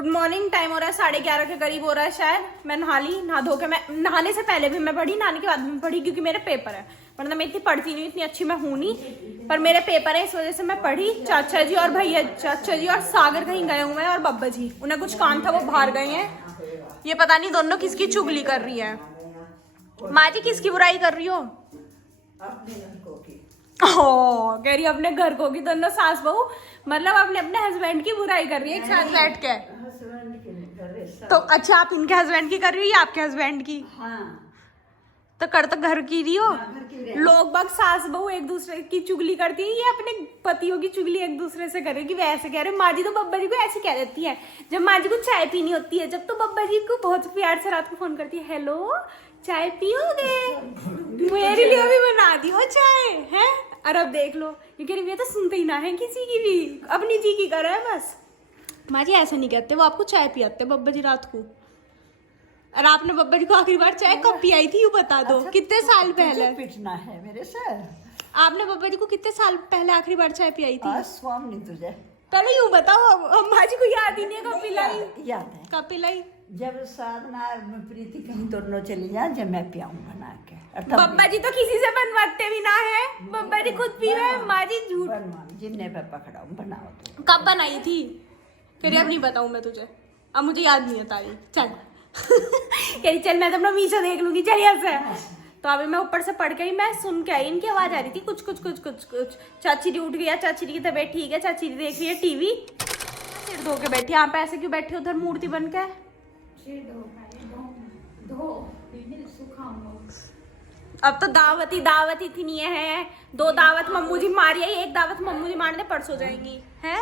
Good morning. Time हो रहा है 11:30 के करीब हो रहा है शायद। मैं नहा ली, नहा धो के मैं नहाने से पहले भी मैं पढ़ी, नहाने के बाद भी पढ़ी, क्योंकि मेरे पेपर है। वरना मैं इतनी पढ़ती नहीं, इतनी अच्छी मैं हूँ नहीं, पर मेरे पेपर है इस वजह से मैं पढ़ी। चाचा जी और भैया, चाचा जी और सागर कहीं गए हुए हैं, और बब्बा जी उन्हें कुछ काम था, वो बाहर गए हैं। ये पता नहीं दोनों किसकी चुगली कर रही है। माँ जी किसकी बुराई कर रही हो? कह रही अपने घर को की। दोनों सास बहू मतलब अपने अपने हस्बैंड की बुराई कर रही है एक साथ बैठ के। तो अच्छा, आप इनके हस्बैंड की कर रही हो या आपके हस्बैंड की? हाँ। तो कर तो घर की रही हो। लोग बाग सास बहू एक दूसरे की चुगली करती है, ये अपने पतियों की चुगली एक दूसरे से करे कि वैसे कह रहे। माँ जी तो बब्बा जी को ऐसे कह देती है जब माँ जी को चाय पीनी होती है, जब तो बब्बा जी को बहुत प्यार से रात को फोन करती है, हेलो चाय पियोगे? मेरे लिए भी बना दी हो चाय है। और अब देख लो, ये कह रही तो सुनते ही ना है किसी की भी, अपनी जी की कर रहा है बस। माँ जी ऐसा नहीं कहते, वो आपको चाय पियाते बब्बा जी रात को। और आपने बब्बा जी को आखिरी बार चाय कब पियाई थी, यूँ बता दो। अच्छा, कितने साल पहले? पिटना है मेरे सर। आपने बब्बा जी को कितने साल पहले आखिरी बार चाय पियाई थी? स्वामी तुझे पहले यूँ बताओ, माँ जी को याद ही नहीं है कब पिलाई। याद है कब पिलाई? जब साधना में प्रीति कहीं दोनों चली जाए, जब मैं पियाऊं बना के। बब्बा जी तो किसी से बनवाते भी ना है, बब्बा जी खुद पी रहे हैं। माँ जी झूठ। जिन्ने पे पकड़ाऊं बनाओ तो। कब बनाई थी? फिर अब नहीं बताऊं मैं तुझे, अब मुझे याद नहीं है तारीख। चल कह रही चल मैं तो अपना मीशो देख लूंगी, चल यहाँ से। तो अभी मैं ऊपर से पढ़ के ही मैं सुन के आई, इनकी आवाज आ रही थी कुछ कुछ कुछ कुछ कुछ। चाची जी उठ गया, चाची जी की तबीयत ठीक है, चाची जी देख रही है टीवी। सिर धो के बैठी, यहाँ पे ऐसे क्यों बैठी उधर मूर्ति बन के? अब तो दावत ही थी नहीं है। 2 दावत मम्मू जी मारी है, 1 दावत मम्मू जी मारने परसों जाएंगी है।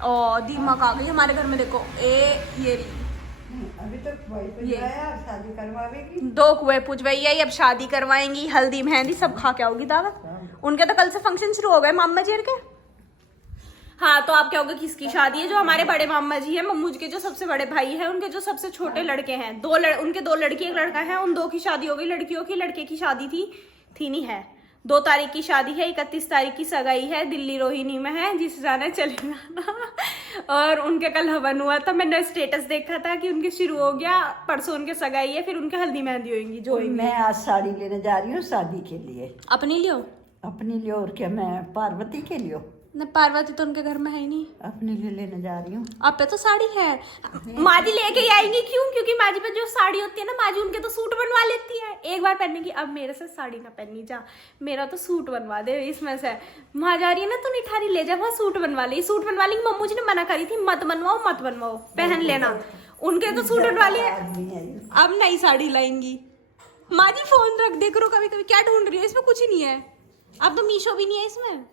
ओ दीमक आ गई हमारे घर में, देखो ये रही। अभी तो शादी करवाएगी, 2 कुएं पूजवाई है, अब शादी करवाएंगी, हल्दी मेहंदी सब खा के आओगी दावत। उनके तो कल से फंक्शन शुरू हो गए मामा जी के। हाँ तो आप क्या होगा, किसकी शादी है? जो हमारे बड़े मामा जी हैं, मम्मू जी के जो सबसे बड़े भाई हैं, उनके जो सबसे छोटे लड़के हैं, उनके 2 लड़की 1 लड़का है, उन 2 की शादी हो गई। लड़कियों की, लड़के की शादी थी नहीं है। 2 तारीख की शादी है, 31 तारीख की सगाई है, दिल्ली रोहिणी में है, जिसे जाना है चले जाना। और उनके कल हवन हुआ था, मैंने स्टेटस देखा था कि उनके शुरू हो गया, परसों उनके सगाई है, फिर उनके हल्दी मेहंदी होगी। जो मैं आज साड़ी लेने जा रही हूँ शादी के लिए। अपने लिए? अपने लिए और क्या, मैं पार्वती के लिए। न पार्वती तो उनके घर में है ही नहीं, अपने लिए लेने जा रही हूँ। आप पे तो साड़ी है। माँ जी लेके ही आएंगी, क्यों? क्योंकि माँ जी पे जो साड़ी होती है ना, माँ जी उनके तो सूट बनवा लेती है एक बार पहनने की। अब मेरे से साड़ी ना पहननी जा, मेरा तो सूट बनवा दे इसमें से। माँ जा रही है ना तो निठारी ले जा, वहाँ सूट बनवा ले। सूट बनवा लेंगे, मम्मू जी ने मना करी थी मत बनवाओ, पहन लेना। उनके तो सूट बनवा लिए, अब नई साड़ी लाएंगी। माँ जी फोन रख दे करो कभी कभी, क्या ढूंढ रही है? इसमें कुछ ही नहीं है, अब तो मीशो भी नहीं है इसमें।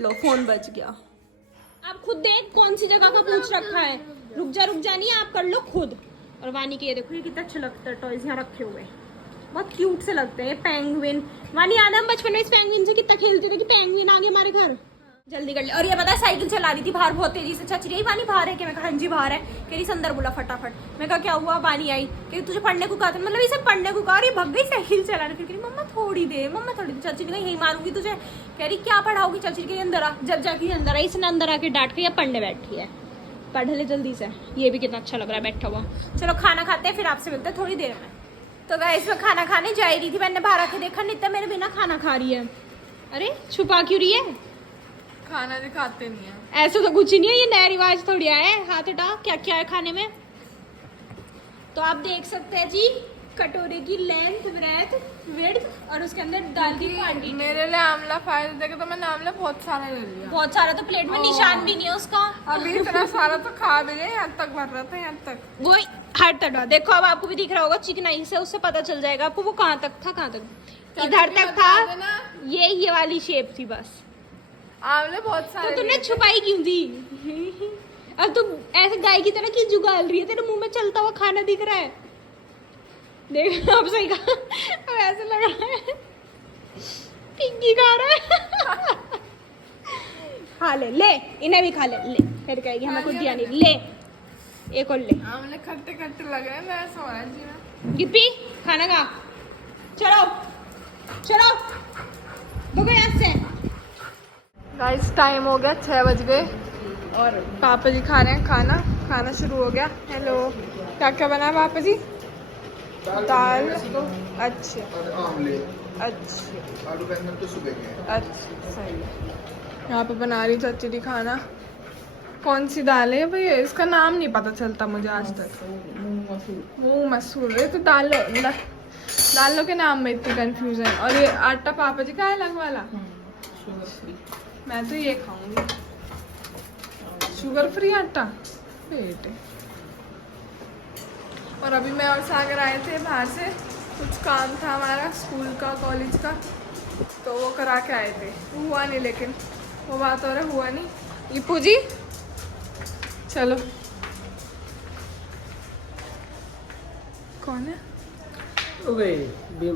लो फोन बच गया। आप खुद देख कौन सी जगह का पूछ रखा है। रुक जा नहीं, आप कर लो खुद। और वानी के ये देखो, ये कितना अच्छा लगता है, टॉयज यहाँ रखे हुए बहुत क्यूट से लगते हैं। पेंगुइन, वानी याद है हम बचपन में इस पेंगुइन से कितना खेलते थे कि पेंगुइन आ गया हमारे घर। जल्दी कर ले। और ये पता है साइकिल चला रही थी बाहर बहुत तेजी से। चाची रही वानी बाहर है कि मैं कहा हाँ जी बाहर है। कह रही अंदर बोला फटाफट। मैं कहा क्या हुआ? वानी आई कि तुझे पढ़ने को कहा था, मतलब इसे पढ़ने को कहा, और ये भग गई साइकिल चलाने। फिर कह रही मम्मा थोड़ी दे। चाची ने कहा यही मारूंगी तुझे। कह रही क्या पढ़ाओगी? चाची के अंदर आ। जब जाके अंदर आई, इसने अंदर आके डांट के या पढ़ने बैठी है। पढ़ ले जल्दी से। ये भी कितना अच्छा लग रहा है बैठा हुआ। चलो खाना खाते हैं, फिर आपसे मिलते हैं थोड़ी देर में। तो गाइस मैं खाना खाने जा रही थी, मैंने बाहर आके देखा नित्या मेरे बिना खाना खा रही है। अरे छुपा क्यों रही है? खाना दिखाते नहीं है। ऐसा तो कुछ नहीं है, ये नया रिवाज थोड़ी आया है। हाथ हटा, क्या क्या है खाने में? तो आप देख सकते हैं जी, कटोरे की लेंथ, ब्रेथ, विड्थ और उसके अंदर दाल की क्वांटिटी। मेरे लिए आंवला फायदे देगा तो मैंने आंवला बहुत सारा ले लिया। बहुत सारा तो प्लेट में निशान भी नहीं है उसका। अभी इतना सारा तो खा भी गए, यहाँ तक भर रहा था, यहाँ तक। वो हर तरह देखो, अब आपको भी दिख रहा होगा चिकनाई से, उससे पता चल जाएगा आपको वो कहाँ तक था, कहाँ तक। इधर तक था, ये वाली शेप थी बस। आंवले बहुत सारे। तो तुमने छुपाई क्यों थी? अब तुम ऐसे गाय की तरह क्यों जुगाल रही है? तेरे मुंह में चलता हुआ खाना दिख रहा है। देख अब सही कहा, अब ऐसे लग रहा है पिग्गी खा रहा है। खा ले, इन्हें भी खा ले। फिर कहेगी हमें कुछ दिया नहीं। ले एक और ले। आंवले खट्टे खट्टे लग रहे हैं, मैं सोया जी ना। गिप्पी खाना खा। चलो दो यहाँ से। गाइस टाइम हो गया 6 बज गए और पापा जी खा रहे हैं खाना। खाना शुरू हो गया। हेलो, क्या क्या बना है पापा जी? दाल। अच्छा अच्छा आलू बैंगन तो सुबह के हैं। अच्छा, सही है। यहाँ पे बना रही चाची जी खाना। कौन सी दाल है भैया? इसका नाम नहीं पता चलता मुझे आज तक। मूंग मसूर। ये तो दालों के नाम में इतनी कंफ्यूजन। और ये आटा पापा जी का है अलग वाला? मैं तो ये खाऊंगी, शुगर फ्री आटा। पेट है। और अभी मैं और सागर आए थे बाहर से, कुछ काम था हमारा स्कूल का कॉलेज का, तो वो करा के आए थे। हुआ नहीं, लेकिन वो बात हो रहा हुआ नहीं। ईपू जी चलो। कौन है?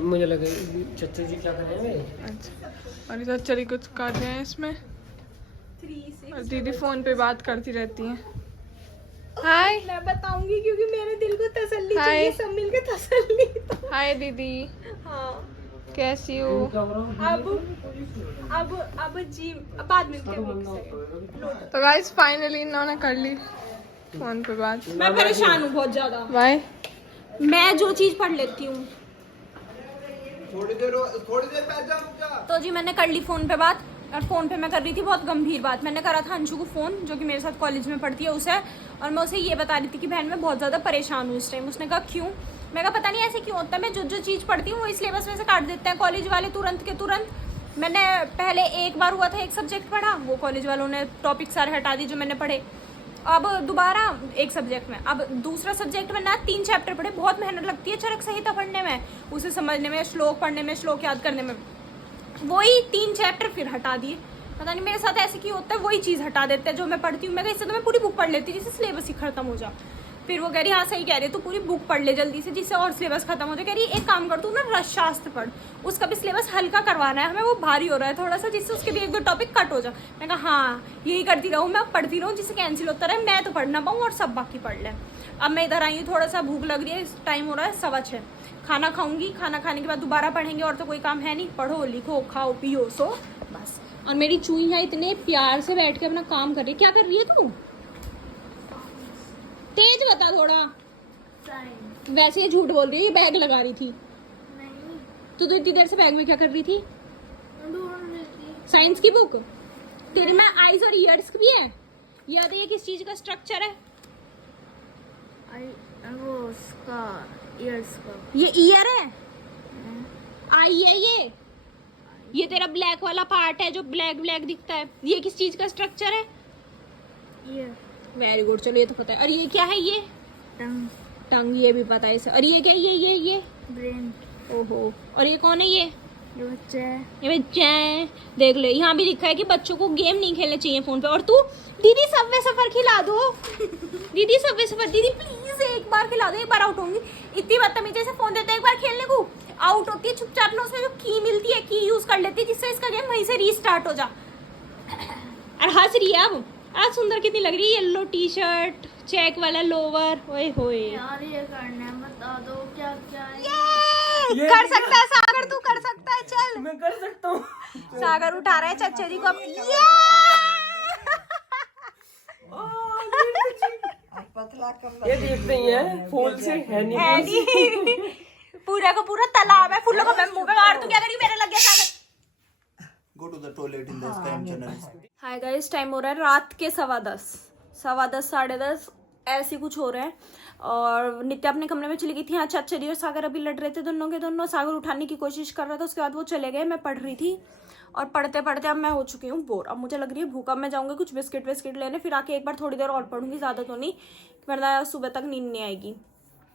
मुझे लगे चच्चू जी क्या करेंगे। अच्छा, और इधर चली कुछ कर रहे हैं इसमें। और दीदी फोन पे बात करती रहती हैं। हाय। मैं बताऊंगी क्योंकि मेरे दिल को तसल्ली हाय। चाहिए, सब मिलके तसल्ली। हाय दीदी, हाँ। कैसी हो? अब जी बाद में करते। तो गाइस फाइनली इन्होंने कर ली फोन पे बात। मैं परेशान हूँ बहुत ज्यादा। बाय। मैं जो चीज पढ़ लेती हूँ। थोड़ी देर बैठ जा। तो जी मैंने कर ली फोन पे बात। और फोन पे मैं कर रही थी बहुत गंभीर बात। मैंने करा था अंशु को फोन, जो कि मेरे साथ कॉलेज में पढ़ती है, उसे। और मैं उसे ये बता रही थी कि बहन मैं बहुत ज्यादा परेशान हूँ इस टाइम। उसने कहा क्यों? मैं कहा पता नहीं ऐसे क्यों होता है, मैं जो चीज पढ़ती हूँ वो सिलेबस में से काट देते हैं कॉलेज वाले तुरंत के तुरंत। मैंने पहले एक बार हुआ था एक सब्जेक्ट पढ़ा, वो कॉलेज वालों ने टॉपिक सारे हटा दिए जो मैंने पढ़े। अब दोबारा एक सब्जेक्ट में, अब दूसरा सब्जेक्ट में ना 3 चैप्टर पढ़े। बहुत मेहनत लगती है चरक संहिता पढ़ने में, उसे समझने में, श्लोक पढ़ने में, श्लोक याद करने में। वही 3 चैप्टर फिर हटा दिए। पता नहीं मेरे साथ ऐसे क्यों होता है, वही चीज़ हटा देते हैं जो मैं पढ़ती हूँ। मैं इससे तो मैं पूरी बुक पढ़ लेती जिससे सिलेबस ही खत्म हो जा। फिर वो कह रही हाँ सही कह रही है, तू पूरी बुक पढ़ ले जल्दी से जिससे और सिलेबस खत्म हो जाए। कह रही एक काम कर, तू ना रसशास्त्र पढ़, उसका भी सिलेबस हल्का करवाना है हमें, वो भारी हो रहा है थोड़ा सा, जिससे उसके भी 1-2 टॉपिक कट हो जाए। मैं कहा हाँ यही करती रहूँ, मैं पढ़ती रहूँ जिससे कैंसिल होता रहे, मैं तो पढ़ ना पाऊँ और सब बाकी पढ़ लें। अब मैं इधर आई हूँ, थोड़ा सा भूख लग रही है, टाइम हो रहा है 6:15। खाना खाऊंगी, खाना खाने के बाद दोबारा पढ़ेंगे, और तो कोई काम है नहीं। पढ़ो लिखो खाओ पियो सो बस। और मेरी चूई है इतने प्यार से बैठ के अपना काम कर रही है। क्या कर रही है तू? तेज बता थोड़ा। वैसे ये झूठ बोल रही है, ये बैग लगा रही थी। नहीं। तू तो इतनी देर से बैग में क्या कर रही थी? साइंस की बुक तेरे में आईज और ईयर्स भी है। याद है ये किस चीज का स्ट्रक्चर है? वो उसका ईयर्स का। ये ईयर है, आई है ये तेरा ब्लैक वाला पार्ट है जो ब्लैक ब्लैक दिखता है। ये किस चीज का स्ट्रक्चर है? ईयर। वेरी गुड, चलो ये तो पता है। और ये क्या है? ये टंग। टंग, ये भी पता है इसे। और ये क्या है? ये ब्रेन। ओहो। और ये कौन है? ये बच्चा है। ये बच्चा है। देख ले यहाँ भी लिखा है कि बच्चों को गेम नहीं खेलने चाहिए फोन पे। और तू दीदी सबवे सफर खिला दो दीदी सबवे सफर, दीदी प्लीज एक बार खिला दो, एक बार आउट होंगी। इतनी बदतमीजी से फोन देते हैं, एक बार खेलने को आउट होती है चुपचाप ना, उसमें जो की मिलती है की यूज कर लेती है जिससे इसका गेम वहीं से रीस्टार्ट हो जा। और हंस रही है अब। आज सुंदर कितनी लग रही है, येलो टी शर्ट, चेक वाला लोवर। ओए होए यार ये करना है, बता दो क्या क्या है। ये कर सकता है सागर, तू कर सकता है, चल। मैं कर सकता हूँ। सागर उठा रहा है चच्चा जी को अब। पतला कर ये देख रही है फूल से है नहीं है नहीं। पूरा का पूरा तालाब है फूलों का। मैं मुंह पे मार, तू क्या करी? मेरे लग गया सागर। Go to the toilet in the Skype channel. Hi guys, time हो रहा है रात के 10:15, 10:15, 10:30 ऐसे कुछ हो रहा है। और नित्या अपने कमरे में चली गई थी। हाँ चाचा जी और सागर अभी लड़ रहे थे दोनों के दोनों। सागर उठाने की कोशिश कर रहा था, उसके बाद वो चले गए। मैं पढ़ रही थी और पढ़ते पढ़ते अब मैं हो चुकी हूँ बोर। अब मुझे लग रही है भूख। अब मैं जाऊँगी कुछ बिस्किट विस्किट लेने, फिर आके एक बार थोड़ी देर और पढ़ूंगी, ज़्यादा तो नहीं, वरना सुबह तक नींद नहीं आएगी।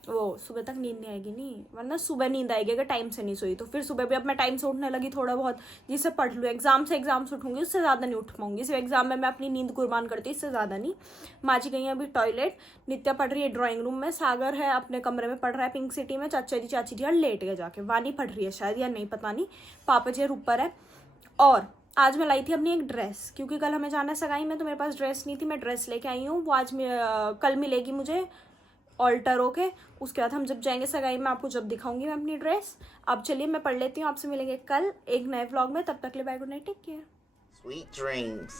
सुबह तक नींद नहीं आएगी, नहीं वरना सुबह नींद आएगी अगर टाइम से नहीं सोई तो। फिर सुबह भी अब मैं टाइम से उठने लगी थोड़ा बहुत, जिससे पढ़ लूँ। एग्जाम से उठूंगी, उससे ज़्यादा नहीं उठ पाऊंगी। सिर्फ एग्जाम में मैं अपनी नींद कुर्बान करती हूँ, इससे ज़्यादा नहीं। माँ जी गई है अभी टॉयलेट, नित्या पढ़ रही है ड्राइंग रूम में, सागर है अपने कमरे में पढ़ रहा है पिंक सिटी में, चाचा जी चाची जी लेट गए जाके, वानी पढ़ रही है शायद या नहीं पता नहीं, पापा जी ऊपर है। और आज मैं लाई थी अपनी एक ड्रेस, क्योंकि कल हमें जाना है सगाई में, तो मेरे पास ड्रेस नहीं थी, मैं ड्रेस लेके आई हूँ। वो आज कल मिलेगी मुझे ऑल्टर होके। उसके बाद हम जब जाएंगे सगाई में आपको जब दिखाऊंगी मैं अपनी ड्रेस। अब चलिए मैं पढ़ लेती हूँ, आपसे मिलेंगे कल एक नए व्लॉग में। तब तक के लिए bye, good night, take care. Sweet dreams.